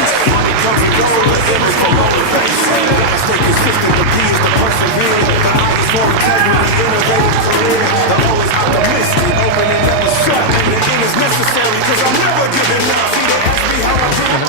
patience. Money comes and goes, but image for lonely face. Gotta stay consistent, the P is the persevere. The I is for integrity, innovative career. The O is optimistic, open and never shut. The N is necessary, cause I'm never giving up. See, they ask me how I can.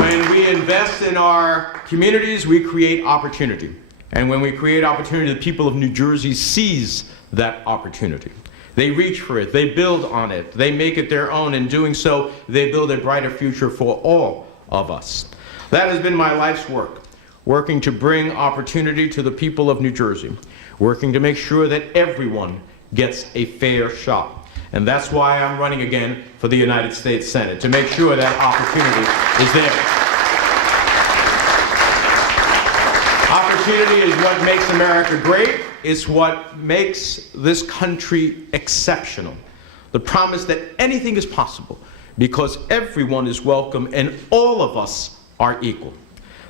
When we invest in our communities, we create opportunity. And when we create opportunity, the people of New Jersey seize that opportunity. They reach for it, they build on it, they make it their own. In doing so, they build a brighter future for all of us. That has been my life's work, working to bring opportunity to the people of New Jersey, working to make sure that everyone gets a fair shot. And that's why I'm running again for the United States Senate, to make sure that opportunity is there. Opportunity is what makes America great. It's what makes this country exceptional. The promise that anything is possible because everyone is welcome and all of us are equal.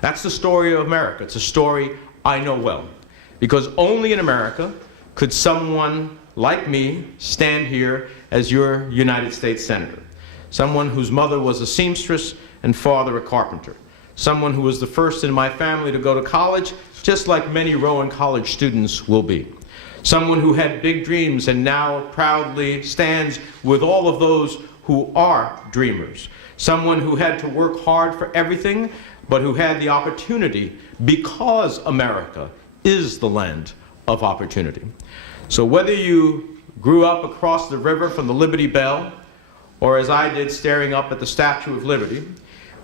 That's the story of America. It's a story I know well, because only in America could someone like me stand here as your United States Senator. Someone whose mother was a seamstress and father a carpenter. Someone who was the first in my family to go to college, just like many Rowan College students will be. Someone who had big dreams and now proudly stands with all of those who are dreamers. Someone who had to work hard for everything, but who had the opportunity because America is the land of opportunity. So whether you grew up across the river from the Liberty Bell, or as I did staring up at the Statue of Liberty,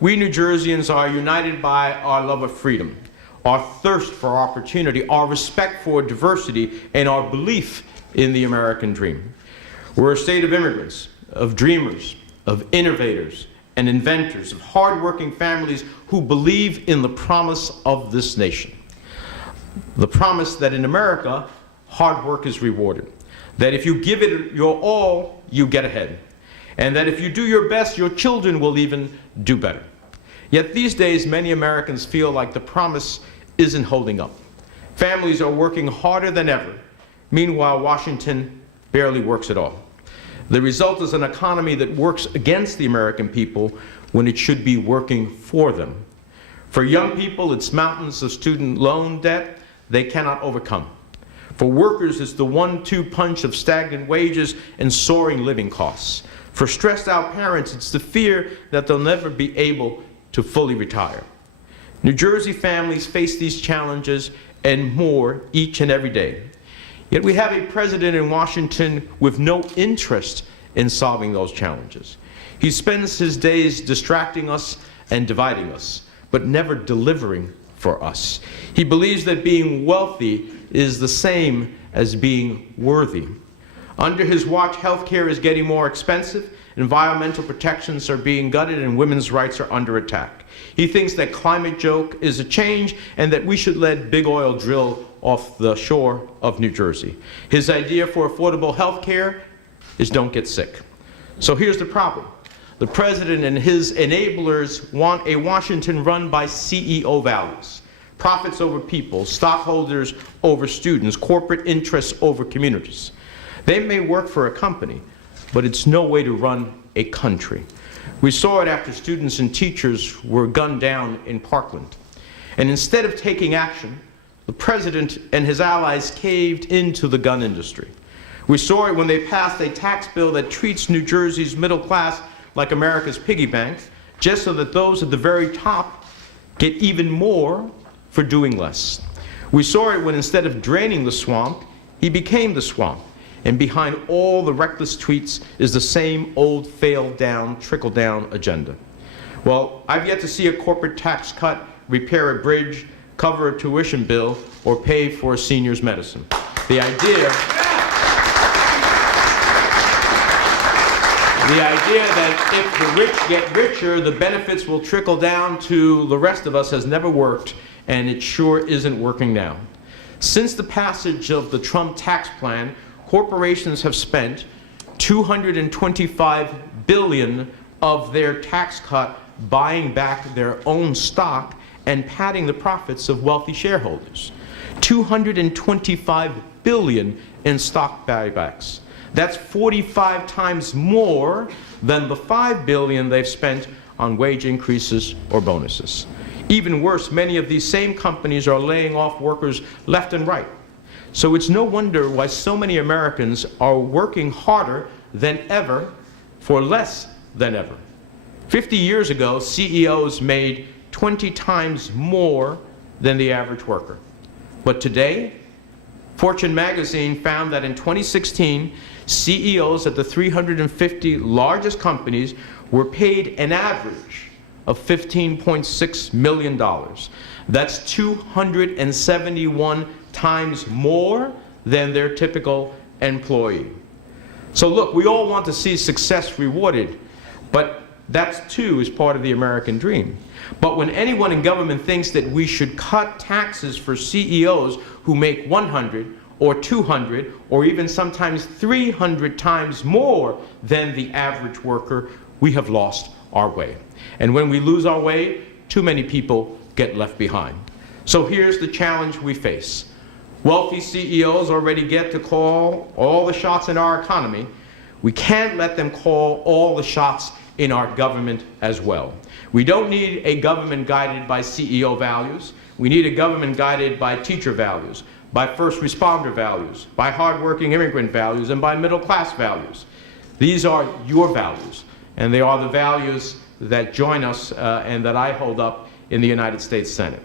we New Jerseyans are united by our love of freedom, our thirst for opportunity, our respect for diversity, and our belief in the American dream. We're a state of immigrants, of dreamers, of innovators and inventors, of hardworking families who believe in the promise of this nation. The promise that in America, hard work is rewarded. That if you give it your all, you get ahead. And that if you do your best, your children will even do better. Yet these days, many Americans feel like the promise isn't holding up. Families are working harder than ever. Meanwhile, Washington barely works at all. The result is an economy that works against the American people when it should be working for them. For young people, it's mountains of student loan debt they cannot overcome. For workers, it's the 1-2 punch of stagnant wages and soaring living costs. For stressed out parents, it's the fear that they'll never be able to fully retire. New Jersey families face these challenges and more each and every day. Yet we have a president in Washington with no interest in solving those challenges. He spends his days distracting us and dividing us, but never delivering for us. He believes that being wealthy is the same as being worthy. Under his watch, healthcare is getting more expensive, environmental protections are being gutted, and women's rights are under attack. He thinks that climate joke is a change and that we should let big oil drill off the shore of New Jersey. His idea for affordable healthcare is don't get sick. So here's the problem. The president and his enablers want a Washington run by CEO values. Profits over people, stockholders over students, corporate interests over communities. They may work for a company, but it's no way to run a country. We saw it after students and teachers were gunned down in Parkland. And instead of taking action, the president and his allies caved into the gun industry. We saw it when they passed a tax bill that treats New Jersey's middle class like America's piggy bank, just so that those at the very top get even more for doing less. We saw it when instead of draining the swamp, he became the swamp. And behind all the reckless tweets is the same old failed-down, trickle-down agenda. Well, I've yet to see a corporate tax cut, repair a bridge, cover a tuition bill, or pay for a senior's medicine. The idea that if the rich get richer, the benefits will trickle down to the rest of us has never worked, and it sure isn't working now. Since the passage of the Trump tax plan, corporations have spent $225 billion of their tax cut buying back their own stock and padding the profits of wealthy shareholders. $225 billion in stock buybacks. That's 45 times more than the $5 billion they've spent on wage increases or bonuses. Even worse, many of these same companies are laying off workers left and right. So it's no wonder why so many Americans are working harder than ever for less than ever. 50 years ago, CEOs made 20 times more than the average worker. But today, Fortune magazine found that in 2016, CEOs at the 350 largest companies were paid an average of $15.6 million. That's 271 times more than their typical employee. So look, we all want to see success rewarded, but that too is part of the American dream. But when anyone in government thinks that we should cut taxes for CEOs who make 100 or 200 or even sometimes 300 times more than the average worker, we have lost our way. And when we lose our way, too many people get left behind. So here's the challenge we face. Wealthy CEOs already get to call all the shots in our economy. We can't let them call all the shots in our government as well. We don't need a government guided by CEO values. We need a government guided by teacher values, by first responder values, by hardworking immigrant values, and by middle class values. These are your values, and they are the values that join us and that I hold up in the United States Senate.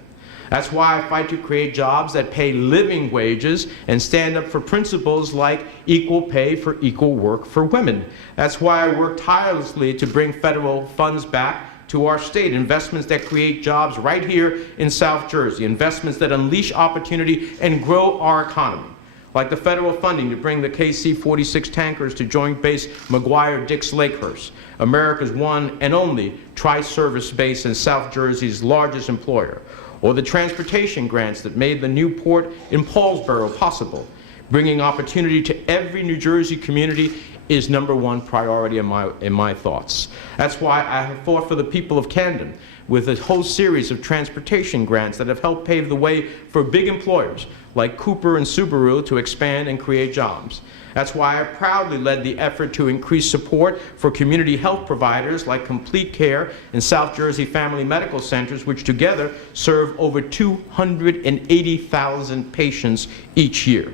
That's why I fight to create jobs that pay living wages and stand up for principles like equal pay for equal work for women. That's why I work tirelessly to bring federal funds back to our state, investments that create jobs right here in South Jersey, investments that unleash opportunity and grow our economy, like the federal funding to bring the KC-46 tankers to Joint Base McGuire-Dix Lakehurst, America's one and only tri-service base and South Jersey's largest employer, or the transportation grants that made the new port in Paulsboro possible. Bringing opportunity to every New Jersey community is #1 priority in my thoughts. That's why I have fought for the people of Camden with a whole series of transportation grants that have helped pave the way for big employers like Cooper and Subaru to expand and create jobs. That's why I proudly led the effort to increase support for community health providers like Complete Care and South Jersey Family Medical Centers, which together serve over 280,000 patients each year.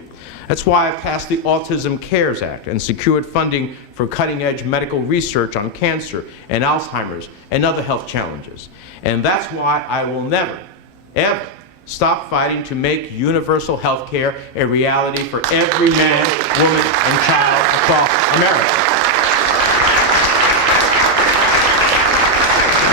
That's why I passed the Autism Cares Act and secured funding for cutting-edge medical research on cancer and Alzheimer's and other health challenges. And that's why I will never, ever stop fighting to make universal health care a reality for every man, woman, and child across America.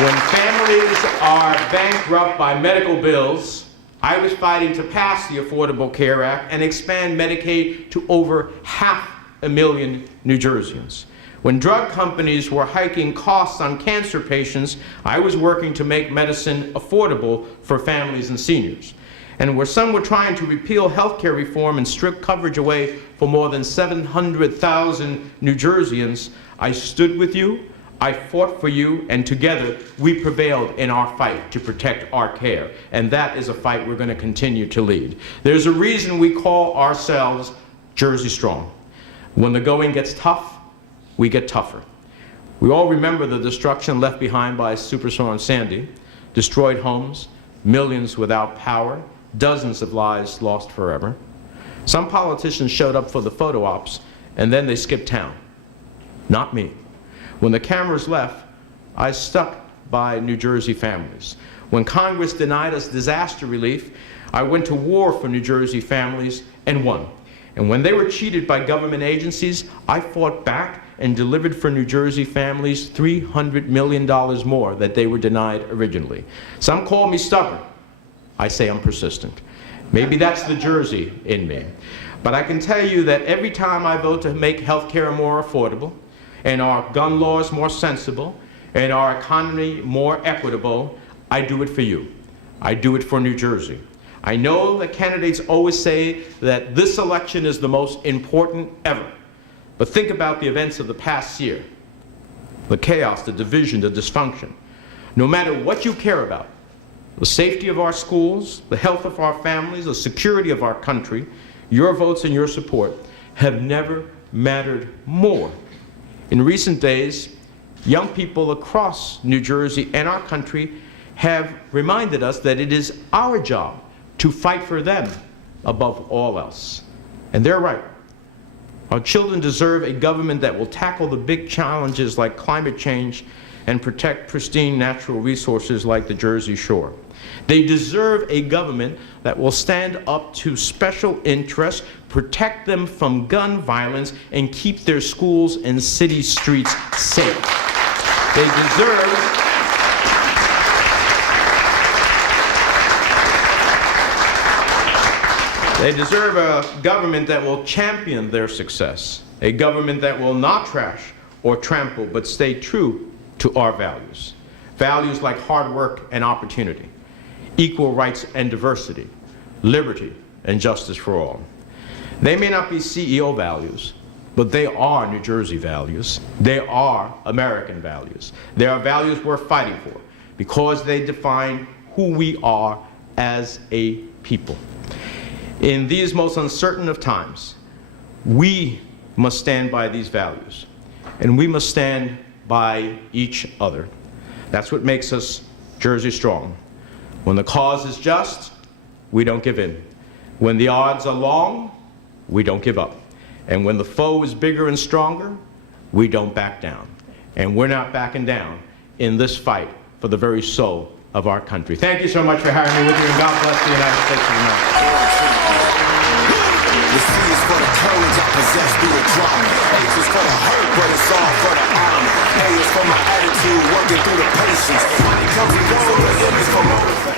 When families are bankrupt by medical bills, I was fighting to pass the Affordable Care Act and expand Medicaid to over 500,000 New Jerseyans. When drug companies were hiking costs on cancer patients, I was working to make medicine affordable for families and seniors. And where some were trying to repeal health care reform and strip coverage away for more than 700,000 New Jerseyans, I stood with you, I fought for you, and together we prevailed in our fight to protect our care. And that is a fight we're going to continue to lead. There's a reason we call ourselves Jersey Strong. When the going gets tough, we get tougher. We all remember the destruction left behind by Superstorm Sandy, destroyed homes, millions without power, dozens of lives lost forever. Some politicians showed up for the photo ops and then they skipped town. Not me. When the cameras left, I stuck by New Jersey families. When Congress denied us disaster relief, I went to war for New Jersey families and won. And when they were cheated by government agencies, I fought back and delivered for New Jersey families $300 million more that they were denied originally. Some call me stubborn. I say I'm persistent. Maybe that's the Jersey in me. But I can tell you that every time I vote to make health care more affordable, and our gun laws more sensible, and our economy more equitable, I do it for you. I do it for New Jersey. I know that candidates always say that this election is the most important ever. But think about the events of the past year. The chaos, the division, the dysfunction. No matter what you care about, the safety of our schools, the health of our families, the security of our country, your votes and your support have never mattered more. In recent days, young people across New Jersey and our country have reminded us that it is our job to fight for them above all else. And they're right. Our children deserve a government that will tackle the big challenges like climate change and protect pristine natural resources like the Jersey Shore. They deserve a government that will stand up to special interests, protect them from gun violence, and keep their schools and city streets safe. They deserve a government that will champion their success, a government that will not trash or trample, but stay true to our values. Values like hard work and opportunity, equal rights and diversity, liberty and justice for all. They may not be CEO values, but they are New Jersey values. They are American values. They are values worth fighting for because they define who we are as a people. In these most uncertain of times, we must stand by these values, and we must stand by each other. That's what makes us Jersey strong. When the cause is just, we don't give in. When the odds are long, we don't give up. And when the foe is bigger and stronger, we don't back down. And we're not backing down in this fight for the very soul of our country. Thank you so much for having me with you, and God bless the United States of America. The C is for the courage I possess through the drama. H is for the hurt, but it's all for the armor. A is for my attitude, working through the patience. Money comes and goes, but M is for motivation.